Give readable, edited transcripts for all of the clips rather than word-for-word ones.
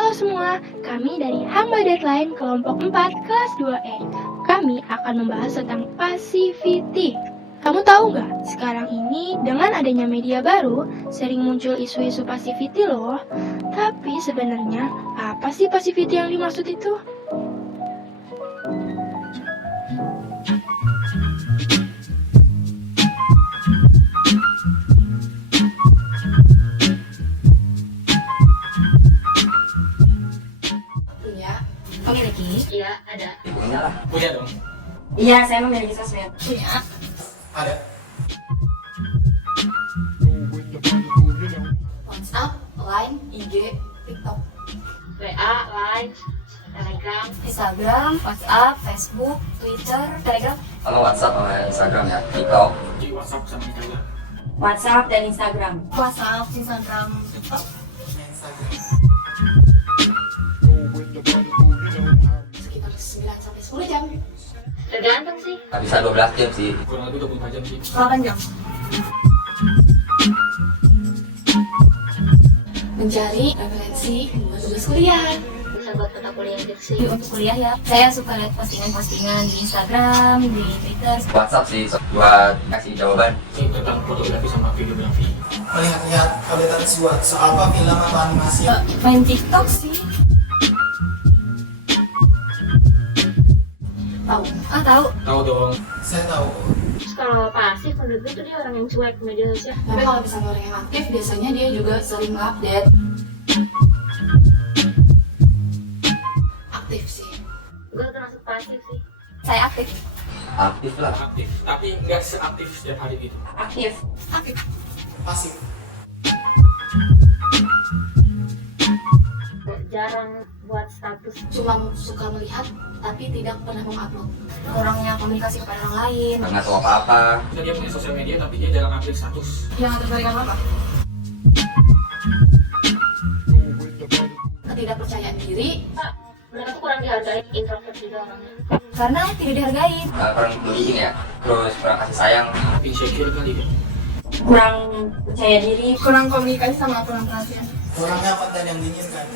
Halo semua, kami dari Hamba Deadline kelompok 4 kelas 2E. Kami akan membahas tentang passivity. Kamu tahu nggak, sekarang ini dengan adanya media baru, sering muncul isu-isu passivity loh. Tapi sebenarnya, apa sih passivity yang dimaksud itu? Memiliki? Iya, ada. Punya lah. Punya dong. Iya, saya memiliki sosmed. Punya. Ada. WhatsApp, Line, IG, TikTok, WA, Line, Telegram. Instagram, WhatsApp, Facebook, Twitter, Telegram, Kalau WhatsApp sama Instagram ya, TikTok. Di WhatsApp sama Instagram. WhatsApp dan Instagram. WhatsApp, Instagram, TikTok. Sekitar 9-10 jam. Tergantung sih. Nggak bisa 12 jam sih. Kurang lebih 24 jam sih. 8 jam. Mencari referensi buat tugas kuliah. Bisa buat mata kuliah gitu sih. Untuk kuliah ya, saya suka lihat postingan-postingan di Instagram, di Twitter. WhatsApp sih buat kasih jawaban. Ini tentang fotografi sama videografi. Melihat-lihat kualitas soal apa film atau animasi. Main TikTok sih. Tahu? Tahu. Tahu dong. Saya tahu. Terus kalau pasif menurut gue tuh dia orang yang cuek ke media sosial. Tapi kalau misalnya orang yang aktif, biasanya dia juga sering update. Aktif sih. Gue termasuk pasif sih. Saya aktif. Aktif lah. Aktif, tapi nggak seaktif setiap hari gitu. Aktif. Aktif. Pasif. Jarang buat status. Cuma suka melihat, tapi tidak pernah mengupload. Kurangnya komunikasi kepada orang lain. Nggak tahu apa-apa. Dia punya sosial media tapi dia jarang update status. Yang terberikan apa? Ketidakpercayaan diri Mereka tuh kurang dihargai, introvert juga orangnya. karena tidak dihargai. Kurang buliin ya. Terus kurang kasih sayang. Insecure kali ya. Kurang percaya diri. Kurang komunikasi sama kurang perhatian. Kurangnya konten yang diinginkan.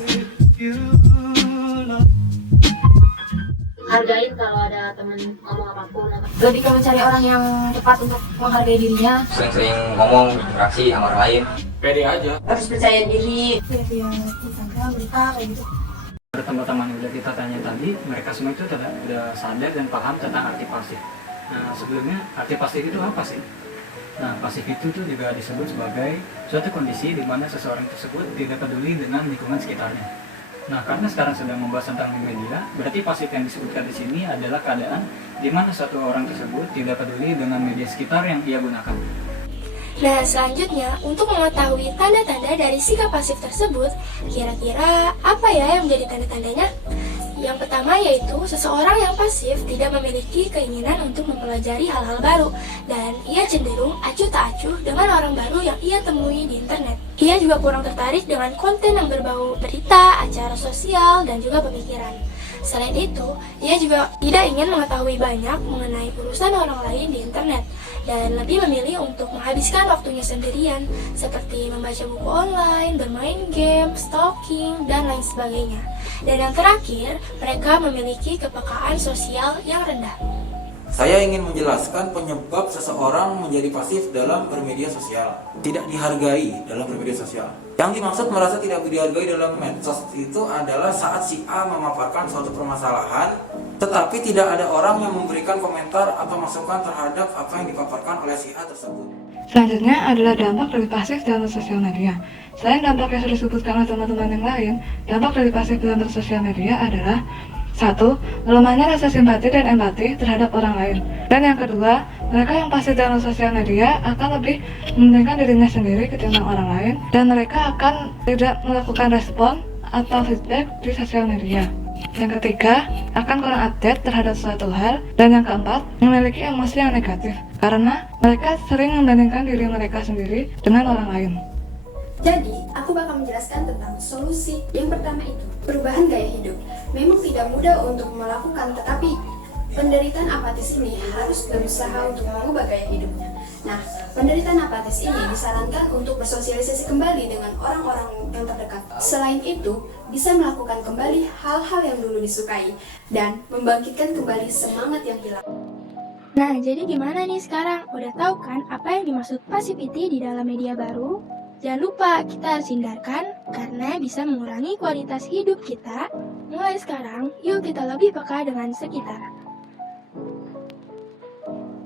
Hargain kalau ada temen ngomong apapun. Lebih ke mencari orang yang tepat untuk menghargai dirinya. Sering-sering ngomong, interaksi sama orang lain. Pede aja. Harus percaya diri. Yang Instagram, berita kayak gitu. Teman-teman yang udah kita tanya tadi, mereka semua itu udah sadar dan paham tentang arti pasif. Nah, sebelumnya arti pasif itu apa sih? Nah, pasif itu tuh juga disebut sebagai suatu kondisi di mana seseorang tersebut tidak peduli dengan lingkungan sekitarnya. Nah, karena sekarang sedang membahas tentang media, berarti pasif yang disebutkan di sini adalah keadaan di mana suatu orang tersebut tidak peduli dengan media sekitar yang ia gunakan. Nah, selanjutnya, untuk mengetahui tanda-tanda dari sikap pasif tersebut, kira-kira apa ya yang menjadi tanda-tandanya? Yang pertama yaitu seseorang yang pasif tidak memiliki keinginan untuk mempelajari hal-hal baru dan ia cenderung acuh tak acuh dengan orang baru yang ia temui di internet. Ia juga kurang tertarik dengan konten yang berbau berita, acara sosial, dan juga pemikiran. Selain itu, ia juga tidak ingin mengetahui banyak mengenai urusan orang lain di internet dan lebih memilih untuk menghabiskan waktunya sendirian seperti membaca buku online, bermain game, stalking, dan lain sebagainya. Dan yang terakhir, mereka memiliki kepekaan sosial yang rendah. Saya ingin menjelaskan penyebab seseorang menjadi pasif dalam bermedia sosial. Tidak dihargai dalam bermedia sosial. Yang dimaksud merasa tidak dihargai dalam medsos itu adalah saat si A memaparkan suatu permasalahan, tetapi tidak ada orang yang memberikan komentar atau masukan terhadap apa yang dipaparkan oleh si A tersebut. Selanjutnya adalah dampak dari pasif dalam sosial media. Selain dampak yang sudah disebutkan oleh teman-teman yang lain, dampak dari pasif dalam bersosial media adalah 1. Melemahnya rasa simpati dan empati terhadap orang lain. Dan yang kedua, mereka yang pasif dalam sosial media akan lebih mementingkan dirinya sendiri ketimbang orang lain, dan mereka akan tidak melakukan respon atau feedback di sosial media. Yang ketiga, akan kurang update terhadap suatu hal. Dan yang keempat, memiliki emosi yang negatif karena mereka sering membandingkan diri mereka sendiri dengan orang lain. Jadi, aku bakal menjelaskan tentang solusi. Yang pertama itu, perubahan gaya hidup. Memang tidak mudah untuk melakukan, tetapi penderitaan apatis ini harus berusaha untuk mengubah gaya hidupnya. Nah, penderitaan apatis ini disarankan untuk bersosialisasi kembali dengan orang-orang yang terdekat. Selain itu, bisa melakukan kembali hal-hal yang dulu disukai dan membangkitkan kembali semangat yang hilang. Nah, jadi gimana nih sekarang? Udah tahu kan apa yang dimaksud passivity di dalam media baru? Jangan lupa kita harus hindarkan karena bisa mengurangi kualitas hidup kita. Mulai sekarang, yuk kita lebih peka dengan sekitar.